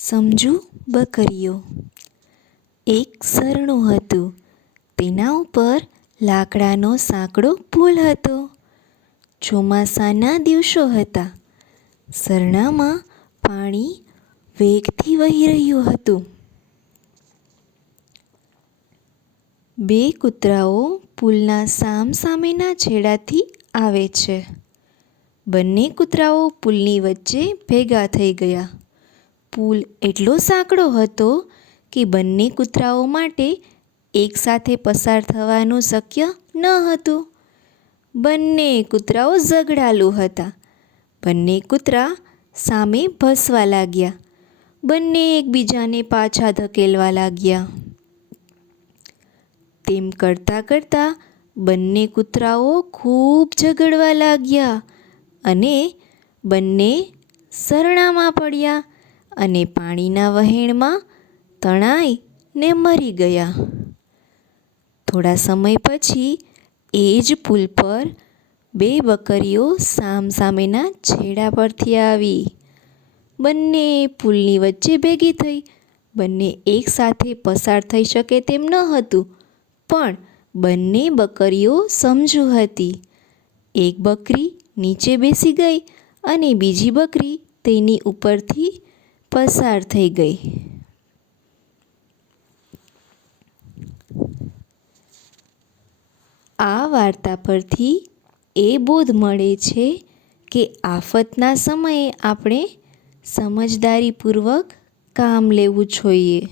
સમજુ બકરીઓ. એક સરણું હતું. તેના ઉપર લાકડાનો સાંકડો પુલ હતો. ચોમાસાના દિવસો હતા. ઝરણામાં પાણી વેગથી વહી રહ્યું હતું. બે કૂતરાઓ પુલના સામસામેના છેડાથી આવે છે. બંને કૂતરાઓ પુલની વચ્ચે ભેગા થઈ ગયા. પુલ એટલો સાંકડો હતો કે બંને કૂતરાઓ માટે એકસાથે પસાર થવાનું શક્ય ન હતું. બંને કૂતરાઓ ઝઘડાલુ હતા. બંને કૂતરા સામે ભસવા લાગ્યા. બંને એકબીજાને પાછા ધકેલવા લાગ્યા. તેમ કરતાં કરતાં બંને કૂતરાઓ ખૂબ ઝઘડવા લાગ્યા અને બંને ઝરણામાં પડ્યા અને પાણીના વહેણમાં તણાઈને મરી ગયા. થોડા સમય પછી એ જ પુલ પર બે બકરીઓ સામસામેના છેડા પરથી આવી. બંને પુલની વચ્ચે ભેગી થઈ. બંને એકસાથે પસાર થઈ શકે તેમ ન હતું, પણ બંને બકરીઓ સમજુ હતી. એક બકરી નીચે બેસી ગઈ અને બીજી બકરી તેની ઉપરથી પસાર થઈ ગઈ. આ વાર્તા પરથી એ બોધ મળે છે કે આફતના સમયે આપણે સમજદારીપૂર્વક કામ લેવું જોઈએ.